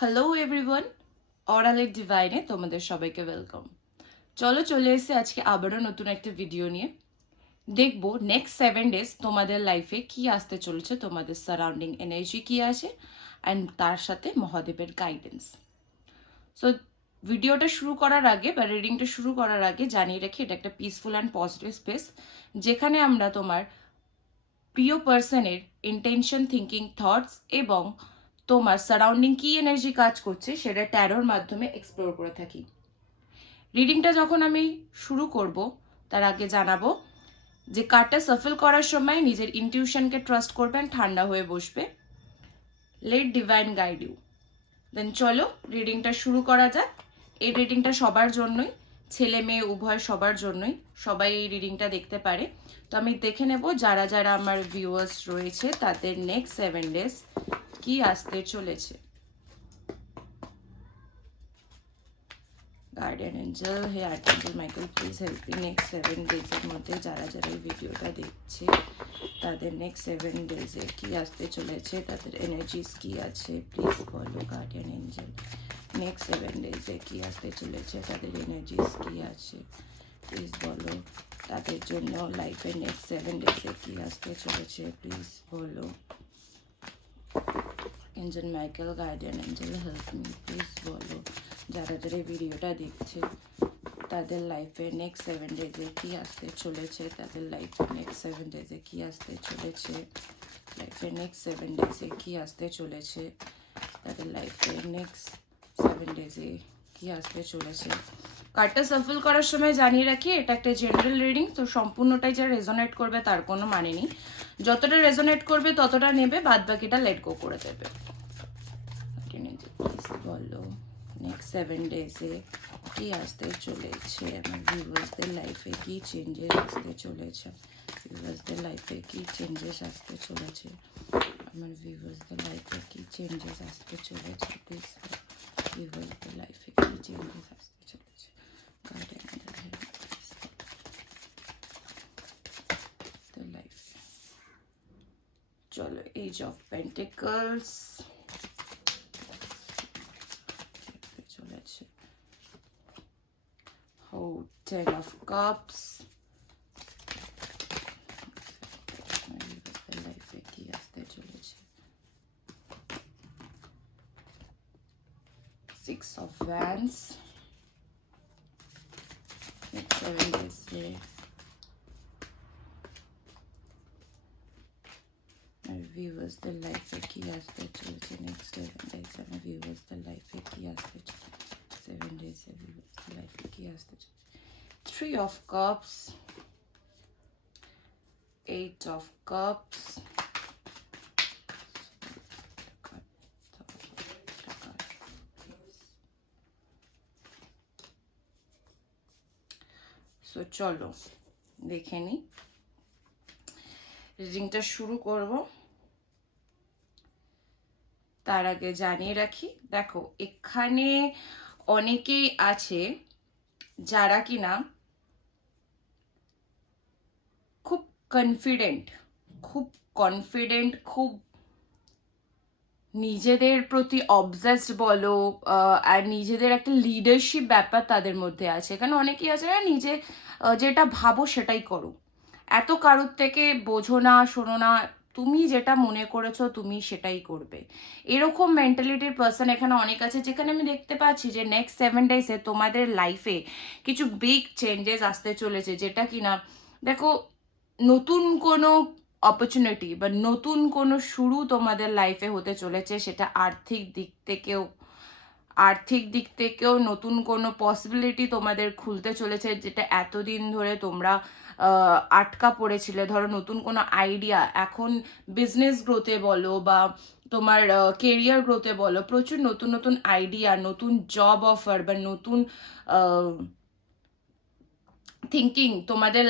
Hello everyone, অরালের ডিভাইনে তোমাদের সবাইকে welcome. চলে এসেছি আজকে আবারও নতুন একটা ভিডিও নিয়ে। দেখবো নেক্সট 7 ডেজ তোমাদের লাইফে কি আসতে চলেছে, তোমাদের সারাউন্ডিং এনার্জি কি আছে অ্যান্ড তার সাথে মহাদেবের গাইডেন্স। সো ভিডিওটা শুরু করার আগে বা রিডিংটা শুরু করার আগে জানিয়ে রাখি, এটা একটা পিসফুল অ্যান্ড পজিটিভ স্পেস, যেখানে আমরা তোমার প্রিয় পার্সনের ইন্টেনশন, থিঙ্কিং, থটস এবং তোমার সারাউন্ডিং কি এনার্জি কাজ করছে সেটা ট্যারোর মাধ্যমে এক্সপ্লোর করে থাকি। রিডিংটা যখন আমি শুরু করব তার আগে জানাবো যে কার্ডটা সাফল করার সময় নিজের ইনটিউশনকে ট্রাস্ট করবেন, ঠান্ডা হয়ে বসবে। Let divine guide you. Then চলো রিডিংটা শুরু করা যাক। এই রিডিংটা সবার জন্যই, ছেলে মেয়ে উভয় সবার জন্যই, সবাই এই রিডিংটা দেখতে পারে। তো আমি দেখে নেব যারা যারা আমার ভিউয়ার্স রয়েছে তাদের নেক্সট 7 ডেজ কি আসতে চলেছে। গার্ডিয়ান এঞ্জেল, হে archangel Michael, please help me next 7 ডেজের মধ্যে যারা যারা এই ভিডিওটা দেখছে তাদের নেক্সট 7 ডেজে কি আসতে চলেছে, তাদের এনার্জিস কি আছে প্লিজ বলো। গার্ডিয়ান এঞ্জেল, নেক্সট 7 ডেজে কি আসতে চলেছে, তাদের এনার্জিস কি আছে প্লিজ বলো। তাদের জন্য লাইফে নেক্সট 7 ডেজে কি আসতে চলেছে প্লিজ বলো। Angel Michael, guardian Angel, help me please বলো। যারা যারা এই ভিডিওটা দেখছে তাদের লাইফে নেক্সট 7 ডেজে কি আসতে চলেছে, তাদের লাইফে নেক্সট 7 ডেজে কি আসতে চলেছে, লাইফে নেক্সট 7 ডেজে কি আসতে চলেছে, তাদের লাইফে নেক্সট 7 ডেজে কি আসতে চলেছে। কার্ডটা সাফল করার সময় জানিয়ে রাখি এটা একটা জেনারেল রিডিং, তো সম্পূর্ণটাই যা রেজোনেট করবে তার কোনো মানে নেই। যতটা রেজোনেট করবে ততটা নেবে, বাদ বাকিটা লেট গো করে দেবে। বলো নেক্সট 7 ডেজে কি আসতে চলেছে, আমার ভিউয়ার্সদের লাইফে কি চেঞ্জেস আসতে চলেছে, ভিউয়ার্সদের লাইফে কি চেঞ্জেস আসতে চলেছে, আমার ভিউয়ার্সদের লাইফে কি চেঞ্জেস আসতে চলেছে প্লিজ। ভিউয়ার্সদের লাইফে কি চেঞ্জেস আসতে চলেছে, গার্ডিয়ান লাইফ। চলো, এজ অফ পেন্টিকলস চলেছে, Oh, 10 of Cups. লাইফে কি আসতে চলেছে, 6 of Wands. Next 7 ডেজে আমার ভিউয়ার্সদের লাইফে কি আসতে চলেছে, নেক্সট 7 ডেজ আমার ভিউয়ার্সদের লাইফে কি আসতে চলেছে, 7 ডেজে ভিউয়ার্সদের লাইফে কি আসতে চলেছে। 3 of Cups, 8 of Cups, so চলো দেখে নিই, রিডিংটা শুরু করব। তার আগে জানিয়ে রাখি, দেখো এখানে অনেকেই আছে যারা কিনা খুব কনফিডেন্ট, খুব নিজেদের প্রতি অবজেসড বলো, আর নিজেদের একটা লিডারশিপ ব্যাপার তাদের মধ্যে আছে। এখানে অনেকেই আছে না, নিজে যেটা ভাবো সেটাই করো, এত কারোর থেকে বোঝো না, শোনো না, তুমি যেটা মনে করেছো তুমি সেটাই করবে, এরকম মেন্টালিটির পার্সন এখানে অনেক আছে। যেখানে আমি দেখতে পাচ্ছি যে নেক্সট 7 ডেজে তোমাদের লাইফে কিছু বিগ চেঞ্জেস আসতে চলেছে, যেটা কিনা দেখো নতুন কোনো অপরচুনিটি বা নতুন কোনো শুরু তোমাদের লাইফে হতে চলেছে। সেটা আর্থিক দিক থেকেও নতুন কোনো পসিবিলিটি তোমাদের খুলতে চলেছে, যেটা এতদিন ধরে তোমরা আটকা পড়েছিলে। ধরো নতুন কোনো আইডিয়া, এখন বিজনেস গ্রোথে বলো বা তোমার কেরিয়ার গ্রোথে বলো, প্রচুর নতুন নতুন আইডিয়া, নতুন জব অফার বা নতুন থিঙ্কিং তোমাদের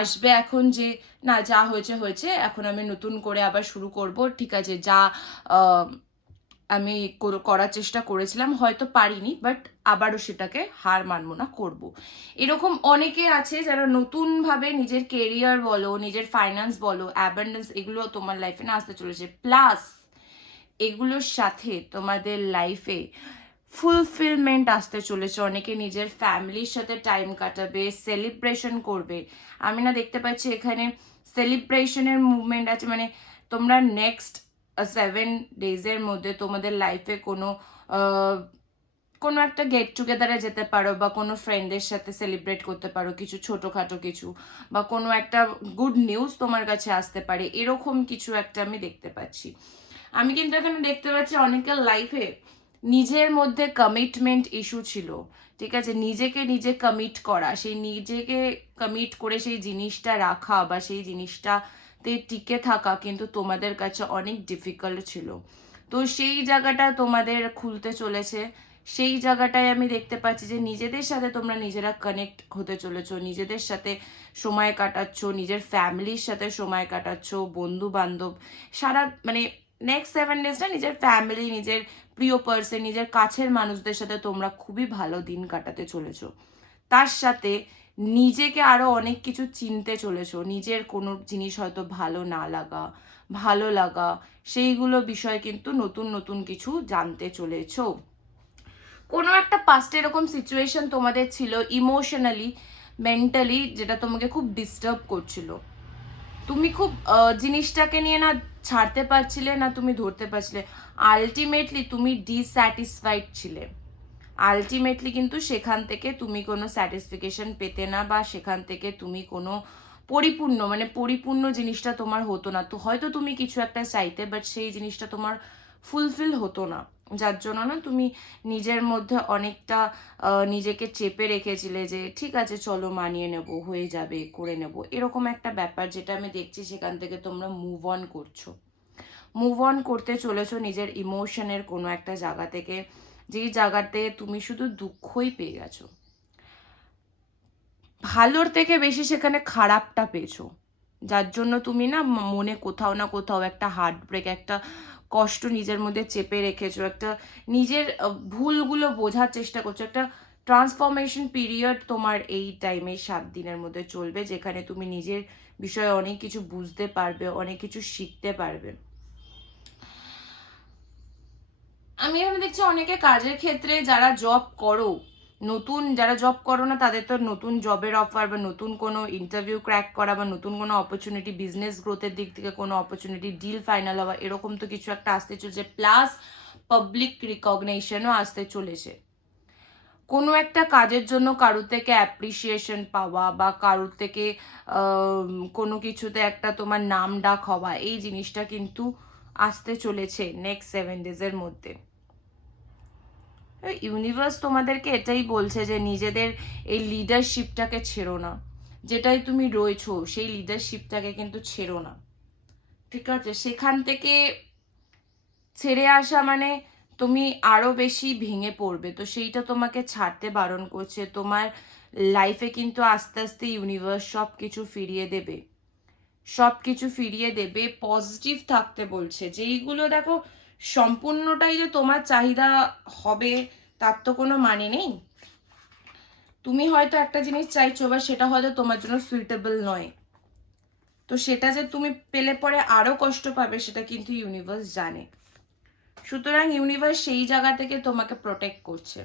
আসবে এখন, যে না যা হয়েছে হয়েছে, এখন আমি নতুন করে আবার শুরু করব। ঠিক আছে, যা আমি করার চেষ্টা করেছিলাম হয়তো পারিনি, বাট আবারও সেটাকে হার মানবো না, করব। এরকম অনেকে আছে যারা নতুনভাবে নিজের কেরিয়ার বলো, নিজের ফাইন্যান্স বলো, অ্যাবান্ডেন্স, এগুলো তোমার লাইফে না আসতে চলেছে। প্লাস এগুলোর সাথে তোমাদের লাইফে ফুলফিলমেন্ট আসতে চলেছে। অনেকে নিজের ফ্যামিলির সাথে টাইম কাটাবে, সেলিব্রেশন করবে। আমি না দেখতে পাচ্ছি এখানে সেলিব্রেশনের মুভমেন্ট আছে, মানে তোমরা নেক্সট 7 ডেজের মধ্যে তোমাদের লাইফে কোনো একটা গেট টুগেদারে যেতে পারো, বা কোনো ফ্রেন্ডের সাথে সেলিব্রেট করতে পারো কিছু ছোটোখাটো কিছু, বা কোনো একটা গুড নিউজ তোমার কাছে আসতে পারে, এরকম কিছু একটা আমি দেখতে পাচ্ছি। আমি কিন্তু এখানে দেখতে পাচ্ছি অনেকের লাইফে নিজের মধ্যে কমিটমেন্ট ইস্যু ছিল, ঠিক আছে, নিজেকে নিজে কমিট করা, সেই নিজেকে কমিট করে সেই জিনিসটা রাখা বা সেই জিনিসটাতে টিকে থাকা কিন্তু তোমাদের কাছে অনেক ডিফিকাল্ট ছিল। তো সেই জায়গাটা তোমাদের খুলতে চলেছে। সেই জায়গাটায় আমি দেখতে পাচ্ছি যে নিজেদের সাথে তোমরা নিজেরা কানেক্ট হতে চলেছো, নিজেদের সাথে সময় কাটাচ্ছ, নিজের ফ্যামিলির সাথে সময় কাটাচ্ছ, বন্ধু বান্ধব সারা, মানে নেক্সট 7 ডেজটা নিজের ফ্যামিলি, নিজের প্রিয় পার্সন, নিজের কাছের মানুষদের সাথে তোমরা খুবই ভালো দিন কাটাতে চলেছো। তার সাথে নিজেকে আরো অনেক কিছু চিনতে চলেছো, নিজের কোনো জিনিস হয়তো ভালো না লাগা, ভালো লাগা, সেইগুলো বিষয় কিন্তু নতুন নতুন কিছু জানতে চলেছো। কোনো একটা পাস্টে এরকম সিচুয়েশন তোমাদের ছিল ইমোশনালি, মেন্টালি, যেটা তোমাকে খুব ডিস্টার্ব করছিল। তুমি খুব জিনিসটাকে নিয়ে না ছাড়তে পারছিলে না, তুমি ধরতে পারছিলে। আলটিমেটলি তুমি ডিস্যাটিসফাইড ছিলে। আলটিমেটলি কিন্তু সেখান থেকে তুমি কোনো স্যাটিসফিকেশন পেতে না, বা সেখান থেকে তুমি কোনো পরিপূর্ণ জিনিসটা তোমার হতো না। তো হয়তো তুমি কিছু একটা চাইতে, বাট সেই জিনিসটা তোমার ফুলফিল হতো না, যার জন্য না তুমি নিজের মধ্যে অনেকটা নিজেকে চেপে রেখেছিলে যে ঠিক আছে চলো মানিয়ে নেব, হয়ে যাবে, করে নেব, এরকম একটা ব্যাপার, যেটা আমি দেখছি সেখান থেকে তোমরা মুভ অন করছো, মুভ অন করতে চলেছো নিজের ইমোশনের কোনো একটা জায়গা থেকে, যেই জায়গাতে তুমি শুধু দুঃখই পেয়ে গেছো, ভালোর থেকে বেশি সেখানে খারাপটা পেয়েছো, যার জন্য তুমি না মনে কোথাও না কোথাও একটা হার্ট ব্রেক, একটা কষ্ট নিজের মধ্যে চেপে রেখেছো, একটা নিজের ভুলগুলো বোঝার চেষ্টা করছো। একটা ট্রান্সফরমেশন পিরিয়ড তোমার এই টাইমে 7 দিনের মধ্যে চলবে, যেখানে তুমি নিজের বিষয়ে অনেক কিছু বুঝতে পারবে, অনেক কিছু শিখতে পারবে। আমি এখানে দেখছি অনেকে কাজের ক্ষেত্রে যারা জব করো, যারা জব করো না তাদের তো নতুন জবের অফার বা নতুন কোনো ইন্টারভিউ ক্র্যাক করা বা নতুন কোনো অপরচুনিটি, বিজনেস গ্রোথের দিক থেকে কোনো অপরচুনিটি, ডিল ফাইনাল হওয়া, এরকম তো কিছু একটা আসতে চলেছে। প্লাস পাবলিক রিকগনিশনও আসতে চলেছে। কোনো একটা কাজের জন্য কারুর থেকে অ্যাপ্রিসিয়েশন পাওয়া, বা কারুর থেকে কোনো কিছুতে একটা তোমার নাম ডাক হওয়া, এই জিনিসটা কিন্তু আসতে চলেছে নেক্সট 7 ডেজের মধ্যে। ইউনিভার্স তোমাদেরকে এটাই বলছে যে নিজেদের এই লিডারশিপটাকে ছেড়ো না, যেটাই তুমি রয়েছো সেই লিডারশিপটাকে কিন্তু ছেড়ো না, ঠিক আছে? সেখান থেকে ছেড়ে আসা মানে তুমি আরো বেশি ভেঙে পড়বে, তো সেইটা তোমাকে ছাড়তে বারণ করছে। তোমার লাইফে কিন্তু আস্তে আস্তে ইউনিভার্স সব কিছু ফিরিয়ে দেবে, সব কিছু ফিরিয়ে দেবে। পজিটিভ থাকতে বলছে, যেইগুলো দেখো সম্পূর্ণটাই যে তোমার চাহিদা হবে তার তো কোনো মানে নেই। তুমি হয়তো একটা জিনিস চাইছো, বা সেটা হয়তো তোমার জন্য সুইটেবল নয়, তো সেটা যে তুমি পেলে পরে আরো কষ্ট পাবে সেটা কিন্তু ইউনিভার্স জানে। সুতরাং ইউনিভার্স সেই জায়গা থেকে তোমাকে প্রোটেক্ট করছে।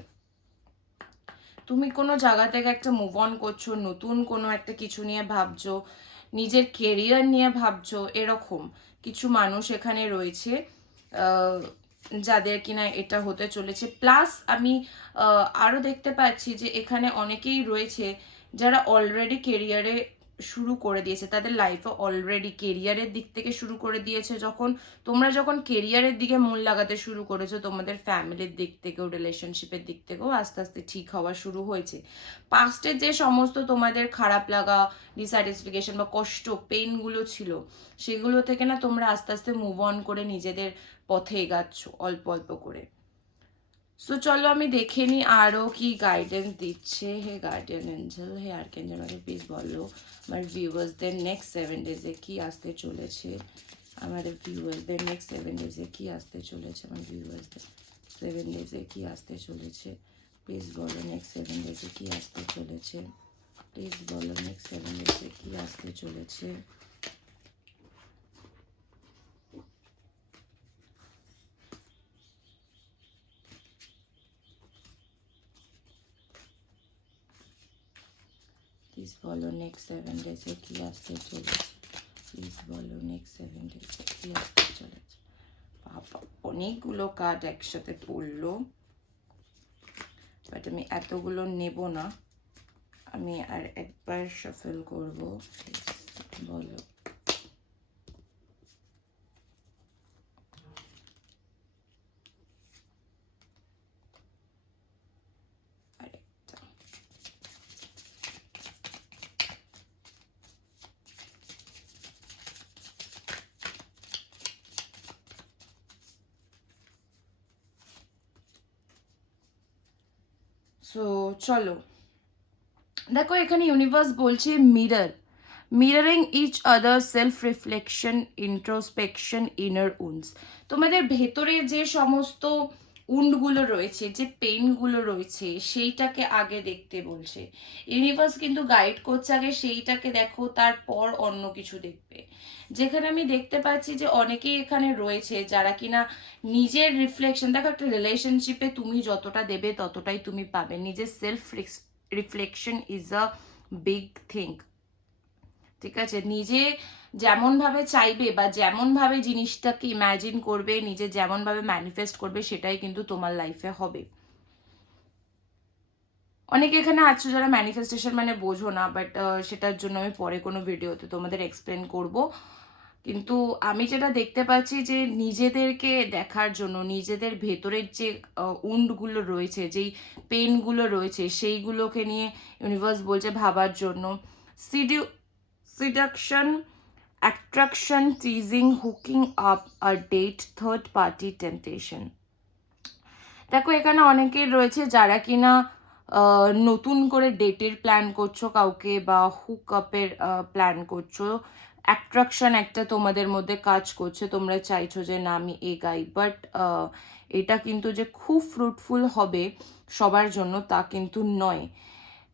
তুমি কোনো জায়গা থেকে একটা মুভ অন করছো, নতুন কোনো একটা কিছু নিয়ে ভাবছো, নিজের কেরিয়ার নিয়ে ভাবছো, এরকম কিছু মানুষ এখানে রয়েছে যাদের কিনা এটা হতে চলেছে। প্লাস আমি আরও দেখতে পাচ্ছি যে এখানে অনেকেই রয়েছে যারা অলরেডি কেরিয়ারে শুরু করে দিয়েছে, তাদের লাইফে অলরেডি কেরিয়ারের দিক থেকে শুরু করে দিয়েছে। তোমরা যখন কেরিয়ারের দিকে মন লাগাতে শুরু করেছো, তোমাদের ফ্যামিলির দিক থেকেও, রিলেশনশিপের দিক থেকেও আস্তে আস্তে ঠিক হওয়া শুরু হয়েছে। পাস্টের যে সমস্ত তোমাদের খারাপ লাগা, ডিস্যাটিসফিকেশন বা কষ্ট, পেইনগুলো ছিল, সেগুলো থেকে না তোমরা আস্তে আস্তে মুভ অন করে নিজেদের পথে এগাচ্ছ অল্প অল্প করে। সো চলো আমি দেখে নিই আরও কি গাইডেন্স দিচ্ছে। হে গার্ডিয়ান এঞ্জেল, হে আর্কেঞ্জেল, আমাকে প্লিজ বলো আমার ভিউয়ার্সদের নেক্সট 7 ডেজে কি আসতে চলেছে। আমাদের ভিউয়ার্সদের নেক্সট 7 ডেজে কি আসতে চলেছে, আমার ভিউয়ার্সদের 7 ডেজে কি আসতে চলেছে। প্লিজ বলো নেক্সট 7 ডেজে কি আসতে চলেছে। প্লিজ বলো নেক্সট 7 ডেজে কি আসতে চলেছে। নেক্সট 7 ডেজে কি আসতে চলেছে, প্লিজ বলো নেক্সট 7 ডেজে কি আসতে চলেছে। বাবা অনেকগুলো কার্ড একসাথে পড়লো, বাট আমি এতগুলো নেব না, আমি আর একবার শাফল করব। বলো আরেকটা। সো চলো দেখো, এখানে ইউনিভার্স বলছে mirror, mirroring each other, self reflection, introspection, inner wounds. তোমাদের ভেতরে যে সমস্ত উন্ডগুলো রয়েছে, যে পেইনগুলো রয়েছে, সেইটাকে আগে দেখতে বলছে ইউনিভার্স, কিন্তু গাইড করছে আগে সেইটাকে দেখো, তারপর অন্য কিছু দেখবে। যেখানে আমি দেখতে পাচ্ছি যে অনেকেই এখানে রয়েছে যারা কিনা নিজের রিফ্লেকশন, দেখো একটা রিলেশনশিপে তুমি যতটা দেবে ততটাই তুমি পাবে। নিজের self reflection is a big thing, ঠিক আছে? নিজে যেমনভাবে চাইবে বা যেমনভাবে জিনিসটাকে ইম্যাজিন করবে, নিজে যেমনভাবে ম্যানিফেস্ট করবে, সেটাই কিন্তু তোমার লাইফে হবে। অনেকে এখানে আছো যারা ম্যানিফেস্টেশন মানে বোঝো না, বাট সেটার জন্য আমি পরে কোনো ভিডিওতে তোমাদের এক্সপ্লেন করব। কিন্তু আমি যেটা দেখতে পাচ্ছি যে নিজেদেরকে দেখার জন্য, নিজেদের ভেতরের যে উন্ডগুলো রয়েছে, যেই পেনগুলো রয়েছে, সেইগুলোকে নিয়ে ইউনিভার্স বলছে ভাবার জন্য। Seduction, attraction, teasing, hooking up, a date, third party temptation. দেখো এখানে অনেকেই রয়েছে যারা কিনা নতুন করে ডেটের প্ল্যান করছো কাউকে, বা হুক আপের প্ল্যান করছো। অ্যাট্রাকশন একটা তোমাদের মধ্যে কাজ করছে, তোমরা চাইছো যে না আমি এগাই, বাট এটা কিন্তু যে খুব ফ্রুটফুল হবে সবার জন্য তা কিন্তু নয়।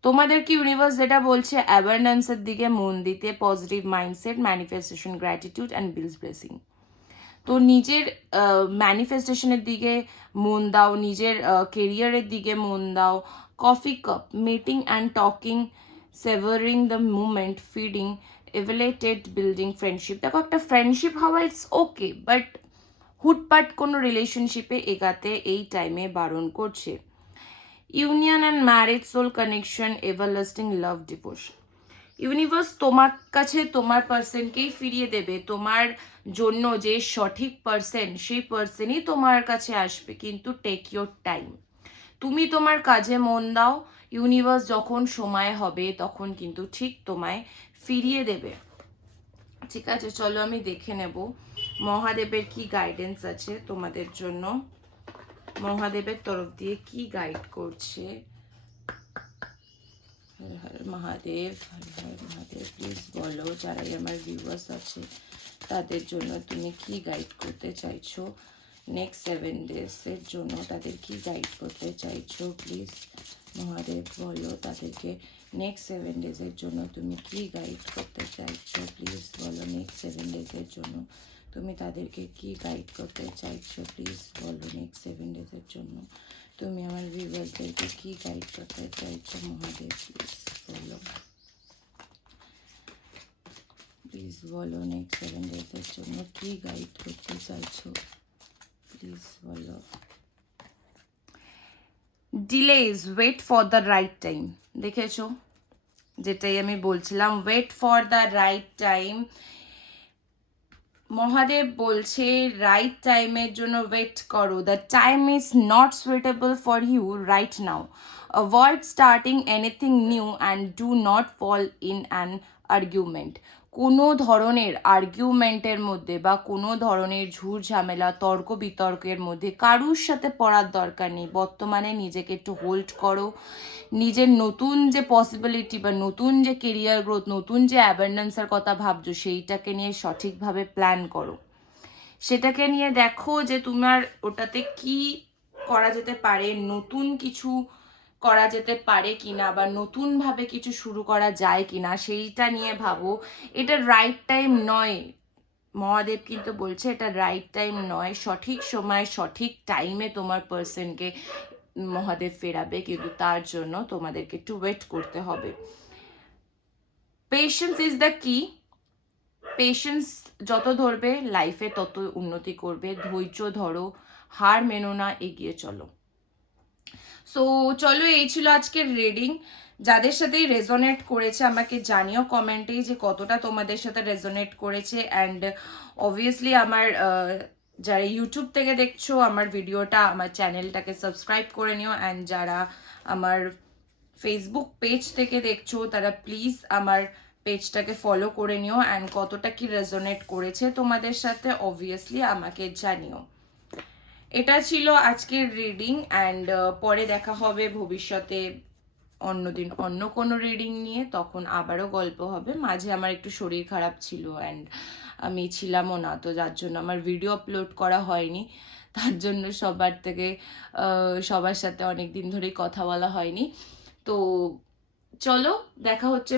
তোমাদের কি ইউনিভার্স যেটা বলছে অ্যাওয়ারনেন্সের দিকে মন দিতে, positive mindset, manifestation, gratitude and bliss blessing. তো নিজের ম্যানিফেস্টেশনের দিকে মন দাও, নিজের কেরিয়ারের দিকে মন দাও। Coffee cup, meeting and talking, savouring the moment, feeding, elevated, building friendship. দেখো একটা ফ্রেন্ডশিপ হওয়া ইটস ওকে, বাট হুটপাট কোনো রিলেশনশিপে এগাতে এই টাইমে বারণ করছে। Union and marriage, soul connection, everlasting love, devotion. Universe তোমার কাছে তোমার পার্সনকেই ফিরিয়ে দেবে। তোমার জন্য যে সঠিক পার্সন, সেই পার্সনই তোমার কাছে আসবে, কিন্তু টেক ইয়োর টাইম। তুমি তোমার কাজে মন দাও, ইউনিভার্স যখন সময় হবে তখন কিন্তু ঠিক তোমায় ফিরিয়ে দেবে, ঠিক আছে? চলো আমি দেখে নেব মহাদেবের কি গাইডেন্স আছে তোমাদের জন্য, মহাদেবের তরফ দিয়ে কি গাইড করছে। হর হর মহাদেব, হর হর মহাদেব। প্লিজ বলো যারাই আমার ভিউয়ার্স আছে তাদের জন্য তুমি কি গাইড করতে চাইছো, নেক্সট 7 ডেজের জন্য তাদের কি গাইড করতে চাইছো। প্লিজ মহাদেব বলো তাদেরকে নেক্সট 7 ডেজের জন্য তুমি কি গাইড করতে চাইছো। প্লিজ বলো নেক্সট 7 ডেজের জন্য তুমি তাদেরকে কি গাইড করতে চাইছো। প্লিজ বলো নেক্সট 7 ডেজের জন্য তুমি আমার ভিউয়ার্সদেরকে কি গাইড করতে চাইছো। মহাদেব প্লিজ বলো, প্লিজ বলো নেক্সট 7 ডেজের জন্য কি গাইড করতে চাইছো। প্লিজ বলো। Delays, wait for the right time. দেখেছো যেটাই আমি বলছিলাম, wait for the right time. Mahadev বলছে রাইট টাইমের জন্য ওয়েট করো। The time is not suitable for you right now. Avoid starting anything new and do not fall in an argument. কোনো ধরনের আর্গুমেন্টের মধ্যে বা কোনো ধরনের ঝুট ঝামেলা, তর্ক বিতর্কের মধ্যে কারুর সাথে পড়ার দরকার নেই। বর্তমানে নিজেকে একটু হোল্ড করো, নিজের নতুন যে পসিবিলিটি বা নতুন যে কেরিয়ার গ্রোথ, নতুন যে অ্যাবান্ডেন্সের কথা ভাবছো, সেইটাকে নিয়ে সঠিকভাবে প্ল্যান করো। সেটাকে নিয়ে দেখো যে তোমার ওটাতে কি করা যেতে পারে, নতুন কিছু করা যেতে পারে কিনা, বা নতুনভাবে কিছু শুরু করা যায় কিনা, সেইটা নিয়ে ভাবো। এটা রাইট টাইম নয়, মহাদেব কিন্তু বলছে এটা রাইট টাইম নয়। সঠিক সময় সঠিক টাইমে তোমার পার্সনকে মহাদেব ফেরাবে, কিন্তু তার জন্য তোমাদেরকে একটু ওয়েট করতে হবে। পেশেন্স ইজ দ্য কি। পেশেন্স যত ধরবে লাইফে তত উন্নতি করবে। ধৈর্য ধরো, হার মেনো না, এগিয়ে চলো। সো চলো, এই ছিল আজকের রিডিং। যাদের সাথেই রেজোনেট করেছে আমাকে জানিও কমেন্টে যে কতটা তোমাদের সাথে রেজোনেট করেছে। অ্যান্ড অবভিয়াসলি আমার যারা ইউটিউব থেকে দেখছো আমার ভিডিওটা, আমার চ্যানেলটাকে সাবস্ক্রাইব করে নিও। অ্যান্ড যারা আমার ফেসবুক পেজ থেকে দেখছো তারা প্লিজ আমার পেজটাকে ফলো করে নিও। অ্যান্ড কতটা কি রেজোনেট করেছে তোমাদের সাথে অবভিয়াসলি আমাকে জানিও। এটা ছিল আজকের রিডিং। অ্যান্ড পরে দেখা হবে ভবিষ্যতে অন্যদিন অন্য কোনো রিডিং নিয়ে, তখন আবারও গল্প হবে। মাঝে আমার একটু শরীর খারাপ ছিল অ্যান্ড আমি ছিলামও না, তো যার জন্য আমার ভিডিও আপলোড করা হয়নি। তার জন্য সবার সাথে অনেক দিন ধরেই কথা বলা হয়নি। তো চলো, দেখা হচ্ছে